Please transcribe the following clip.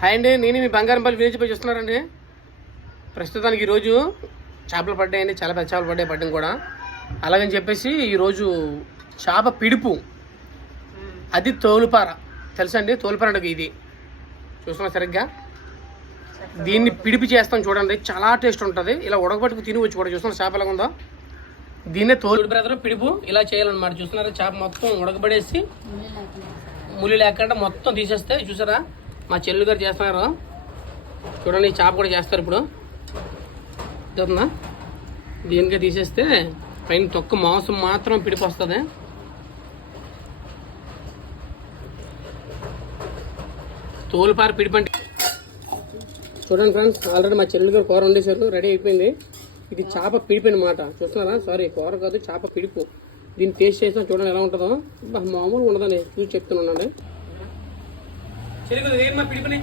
Hi అండి, నేను మీ బంగారంపల్లి village పోయి చూస్తున్నారండి. ప్రస్తుతానికి ఈరోజు చేపలు పడ్డాయండి, చాలా పెద్ద చేపలు పడ్డాయి, పడ్డం కూడా. అలాగని చెప్పేసి ఈరోజు చేప పిడుపు, అది తోలుపార తెలుసా అండి. తోలుపార అంటే ఇది చూస్తున్నా సరిగ్గా. దీన్ని పిడిపి చేస్తాం చూడండి, చాలా టేస్ట్ ఉంటుంది. ఇలా ఉడకబట్టుకు తిని వచ్చి కూడా చూస్తున్నా చేప ఎలా ఉందో. దీన్నే తోలు బ్రదర్ పిడుపు ఇలా చేయాలన్నమాట. చూస్తున్నారా, చేప మొత్తం ఉడకబడేసి ముళ్ళు లేకుండా మొత్తం తీసేస్తే, చూసారా మా చెల్లు గారు చేస్తున్నారు చూడండి. చేప కూడా చేస్తారు ఇప్పుడు. చూస్తుందా, దీనికే తీసేస్తే పైన తొక్క మాంసం మాత్రం పిడిపి వస్తుంది. తోలుపార పిడిపండి చూడండి ఫ్రెండ్స్. ఆల్రెడీ మా చెల్లు గారు కూర వండేశారు, రెడీ అయిపోయింది. ఇది చేప పిడిపి అనమాట. చూస్తున్నారా, సారీ కూర కాదు, చేప పిడుపు. దీన్ని టేస్ట్ చేసినా చూడండి ఎలా ఉంటుందో. మామూలుగా ఉండదని చూసి చెప్తున్నానండి. చెల్లి పిడిపిని